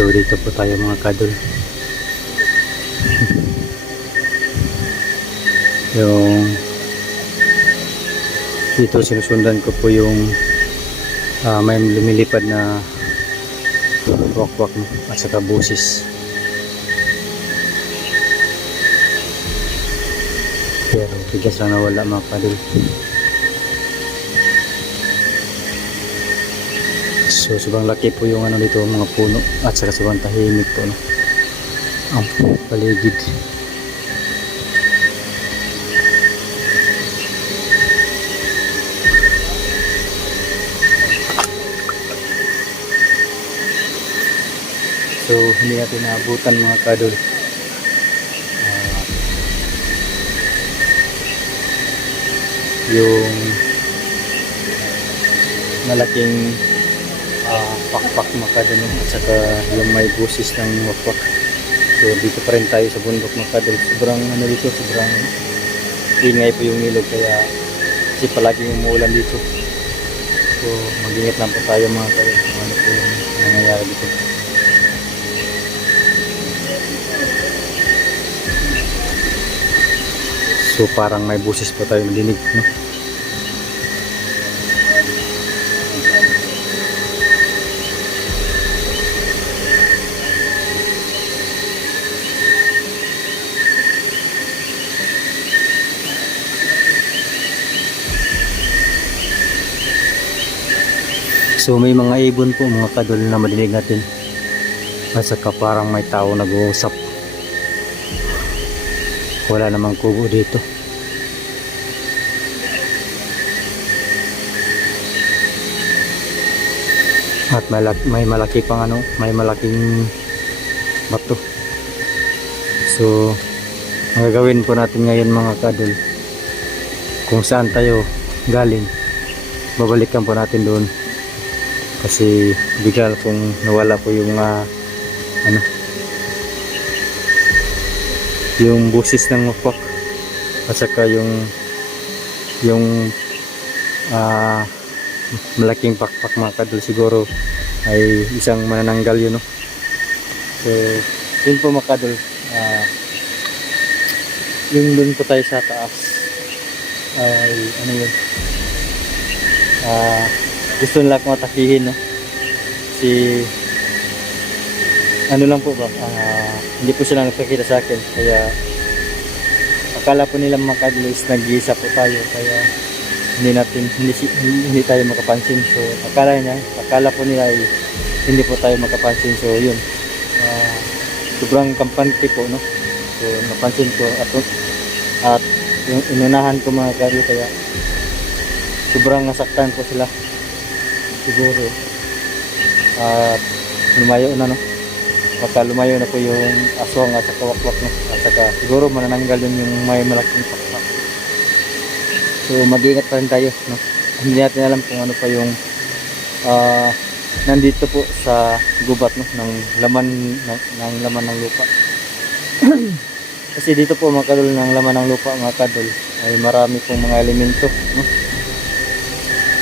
So dito po tayo mga kadol. yung dito sinusundan ko po yung ah, may lumilipad na wakwak at saka busis. Pero bigas lang nawala mga kadol. So sobrang laki po yung ano dito mga puno at saka sobrang tahimik po no. Ang paligid. So hindi natin naabutan mga kadol. Ah, yung malaking pakpak mga kadol no? at saka yung may busis ng wakpak. So dito pa rin tayo sa bundok mga kadol. Sobrang ano dito, sobrang ingay po yung ilog kaya kasi palaging umuulan dito. So mag-ingat lang po tayo mga kadol kung ano po yung nangyayari dito. So parang may busis pa tayo madinig, no? So may mga ibon po mga kadol na madinig natin. At saka parang may tao nag-uusap. Wala namang kubo dito. At may, may malaki pang ano, may malaking bato. So, ang gagawin po natin ngayon mga kadol, kung saan tayo galing, babalikan po natin doon. Kasi bigla kung nawala po yung mga ano, yung busis ng wapak at saka yung yung ah, malaking pakpak mga kadol siguro ay isang manananggal yun no? so yun po mga kadol ah, yung dun po tayo sa taas ay ano yun ah, gusto nila akong atakihin no? si ano lang po ba, ah, hindi po sila nagpakita sa akin, kaya akala po nila mga kadlis nag-iisa po tayo, kaya hindi natin, hindi, hindi, tayo makapansin, so akala niya, akala po nila ay hindi po tayo makapansin, so yun, Ah, sobrang kampante po, no, so napansin ko, at, at inunahan ko mga kadlis, kaya sobrang nasaktan po sila, siguro, at lumayo na, no, baka lumayo na po yung aswang at saka wakwak no? at saka siguro manananggal yun yung may malaking pakpak so mag-ingat pa rin tayo no? hindi natin alam kung ano pa yung ah, nandito po sa gubat no? ng laman ng, ng laman ng lupa kasi dito po mga kadol ng laman ng lupa mga kadol ay marami pong mga elemento no?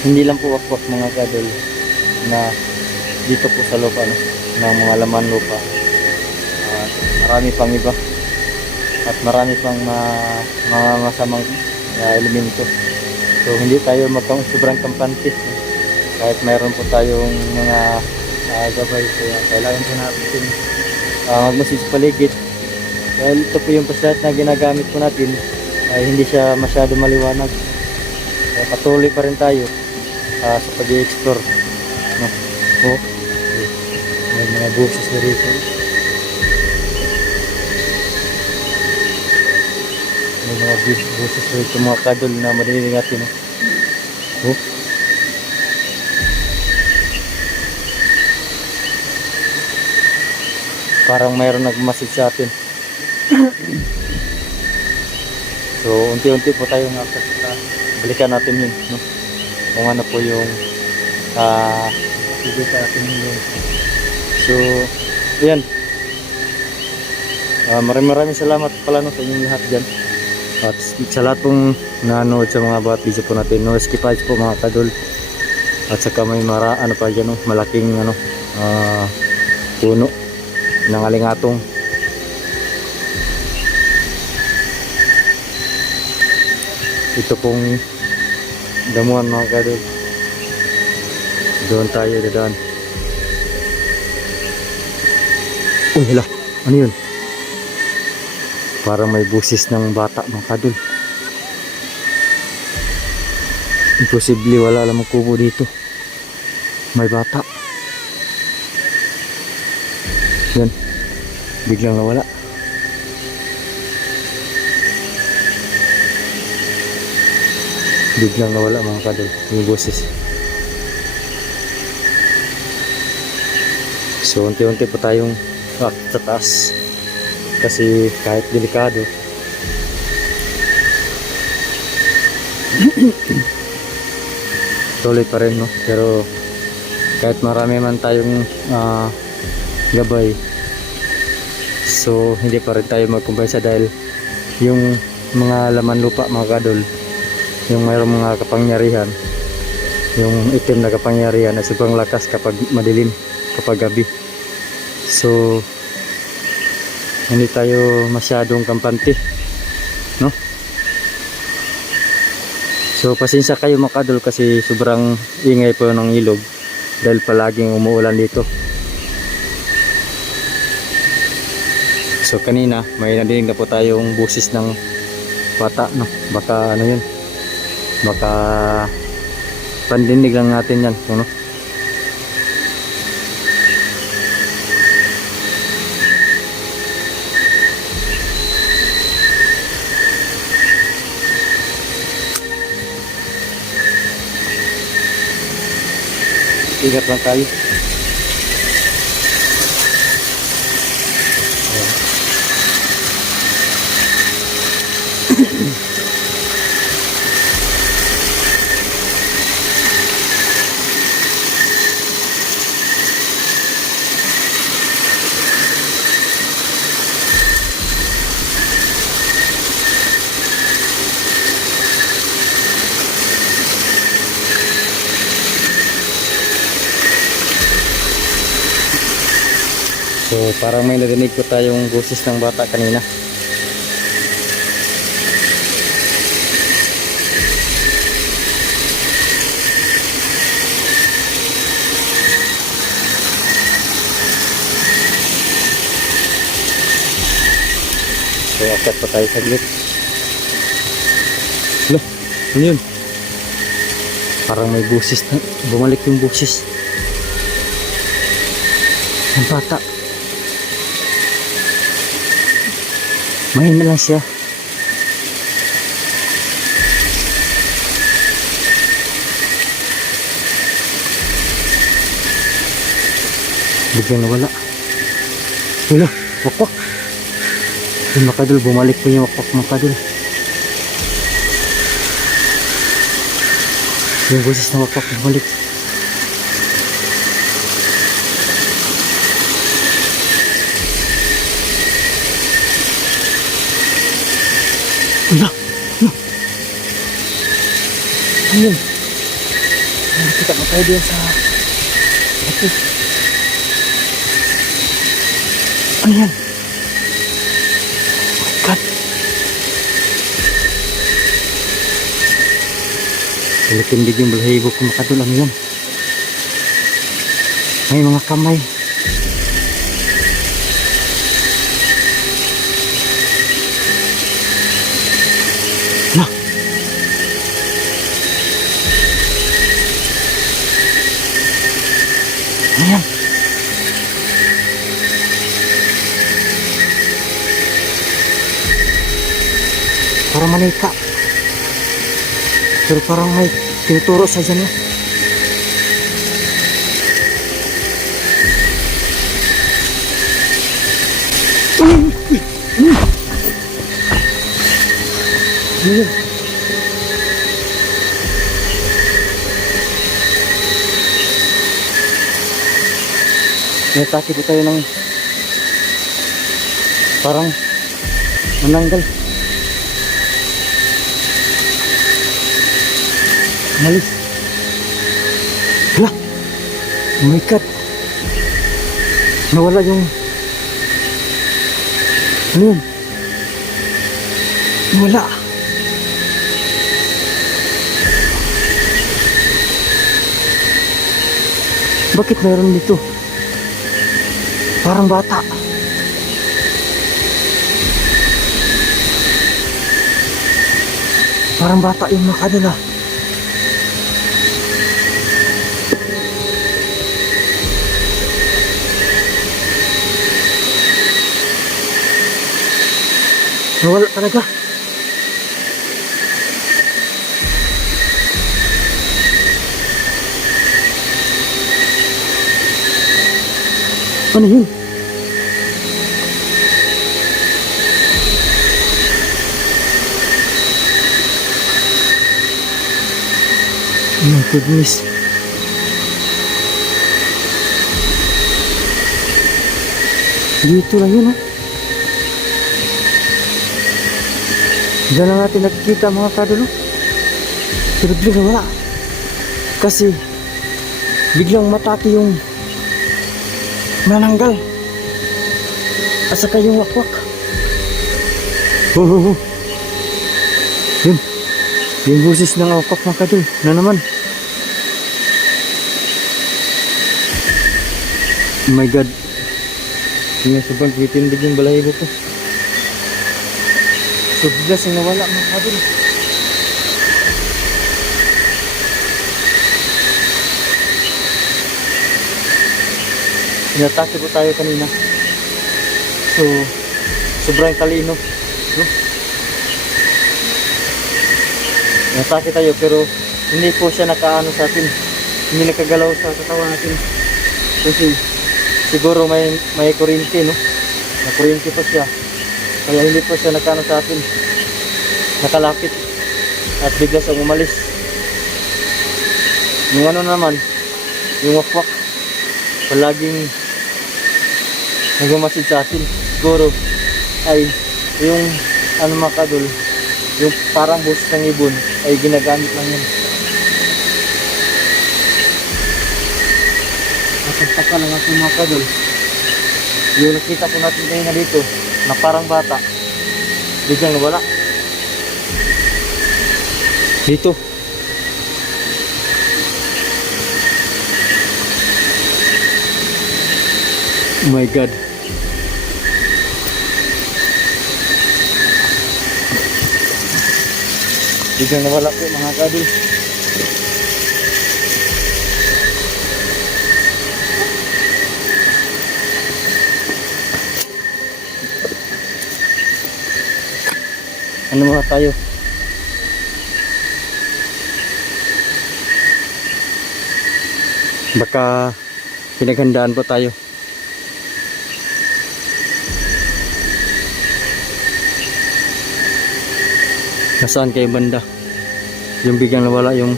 Hindi lang po wakwak mga kadol na dito po sa lupa no? ng mga laman lupa. At marami pang iba. At marami pang ma- mga masamang uh, elemento. So hindi tayo magkang sobrang kampante. Kahit mayroon po tayong mga uh, gabay kaya kailangan po natin uh, magmasid dahil ito po yung paslat na ginagamit po natin ay hindi siya masyado maliwanag. Kaya patuloy pa rin tayo uh, sa pag-explore no? Oh. May mga buses na rito. May mga bus buses na rito mga kadol na madinig natin. Oh. Oh. Parang mayroon nagmasid sa atin. so, unti-unti po tayo nga balikan natin yun. No? Kung ano po yung ah uh, sa atin yung So, ayan. Ah, maraming maraming salamat pala no, sa inyong lahat dyan. At sa lahat pong nanood sa mga bawat video po natin. No skipage po mga kadol. At saka may mara, ano pa dyan, no, malaking ano, ah, puno ng alingatong. Ito pong damuhan mga kadol. Doon tayo dadaan. Uy, hala. Ano yun? Parang may busis ng bata mga kadol. Imposible wala lamang kubo dito. May bata. Yan. Biglang nawala. Biglang nawala mga kadol. Yung boses. So, unti-unti pa tayong ah, sa taas. Kasi kahit delikado, tuloy pa rin, no? Pero kahit marami man tayong ah, gabay, so hindi pa rin tayo magkumpaysa dahil yung mga laman lupa, mga kadol, yung mayroong mga kapangyarihan, yung itim na kapangyarihan ay sobrang lakas kapag madilim, kapag gabi. So, hindi tayo masyadong kampante, no? So, pasensya kayo mga kasi sobrang ingay po ng ilog dahil palaging umuulan dito. So, kanina may nadinig na po tayong busis ng bata, no? Baka ano yun? Baka pandinig lang natin yan, no? Ingat lang tayo. Parang may narinig ko tayong boses ng bata kanina. So akat pa tayo saglit. Lo, ano yun? Parang may busis bumalik yung busis. Ang bata. Mahina lang siya. Biglang nawala. Wala, wakwak. Yung makadul, bumalik po yung wakwak makadul. Yung boses na wakwak, bumalik. Wala, wala. Ayun. Nakita mo tayo diyan sa... Ito. Ayan. Oh my God. Palitindig yung balahibo ko makadulang yan. May mga kamay. Na. Ayan. Parang manika. Pero parang may tinuturo sa dyan. eh. Ano yun? Natake po tayo ng parang mananggal. Malis. Hala. God. Nawala yung... Ano yun? Nawala. Bakit mayroon dito? Parang bata. Parang bata yung mga Nawala talaga. Ano yun? Oh my goodness. Dito lang yun, oh. Diyan lang natin nakikita mga kadulo. Pero biglang wala. Kasi biglang matati yung mananggal. At saka wakwak. Oh, oh, oh. Yun. Yung busis ng wakwak mga kadulo. Na naman. Oh my God. Titindig yung balahibo ko. So, biglas yung nawala mga kabel. Inatake po tayo kanina. So, sobrang talino. No? Inatake tayo pero hindi po siya nakaano sa atin. Hindi nakagalaw sa katawan natin. Kasi siguro may may kuryente, no? Na kuryente pa siya. Kaya hindi po siya nakano sa atin. Nakalapit. At bigla siyang umalis. Yung ano naman, yung wakwak, palaging nagmamasid sa atin. Siguro ay yung ano mga kadol, yung parang bus ng ibon ay ginagamit lang yun. Natagtaka lang ako mga kadol. Yung nakita ko natin kanina dito, na parang bata, biglang nawala. Dito. Oh my God. Biglang nawala po mga kadol. Ano mga tayo? Baka pinaghandaan po tayo. Nasaan kayo banda? Yung biglang nawala yung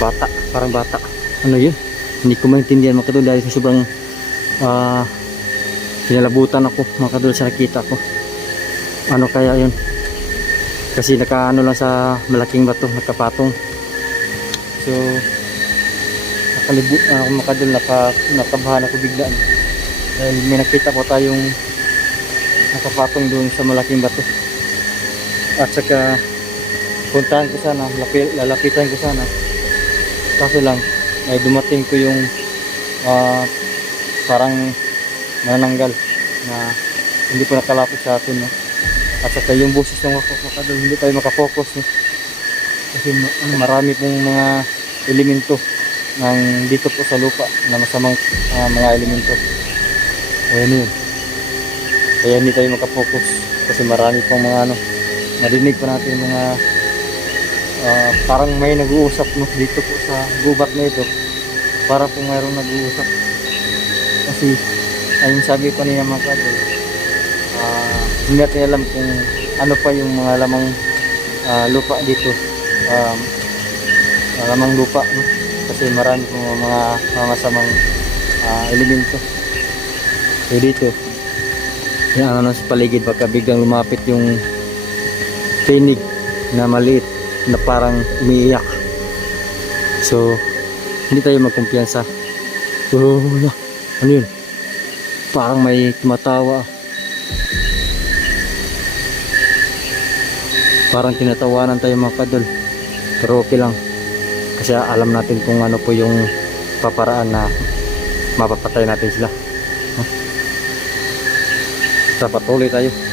bata, parang bata. Ano yun? Hindi ko maintindihan mga kadol dahil sobrang ah pinalabutan ako mga kadol sa nakita ko. Ano kaya yun? Kasi nakaano lang sa malaking bato, nakapatong. So, nakalibu, uh, makadol, naka, nakabahan ako biglaan. Dahil may nakita ko tayong nakapatong doon sa malaking bato. At saka, puntahan ko sana, lapi, lalapitan ko sana. Kaso lang, ay dumating ko yung ah, parang manananggal na hindi po nakalapit sa atin. No? At saka yung boses ng doon, hindi tayo makapokus. No? Kasi ano, marami pong mga elemento ng dito po sa lupa na masamang ah, mga elemento. Ayan yun. Kaya hindi tayo makapokus kasi marami pong mga ano, narinig pa natin mga ah, parang may nag-uusap no, dito po sa gubat na ito. Para po mayroong nag-uusap. Kasi ayun sabi ko niya mga kadol, ah, hindi natin alam kung ano pa yung mga lamang ah, lupa dito. Um, lamang lupa. No? Kasi marami pong mga, mga masamang ah, elemento. So dito, yan ano sa paligid baka biglang lumapit yung tinig na maliit na parang umiiyak. So, hindi tayo magkumpiyansa. Oh. Ano yun? Parang may tumatawa. Parang tinatawanan tayo mga kadol. Pero okay lang. Kasi alam natin kung ano po yung paparaan na mapapatay natin sila. Huh? Sa patuloy tayo.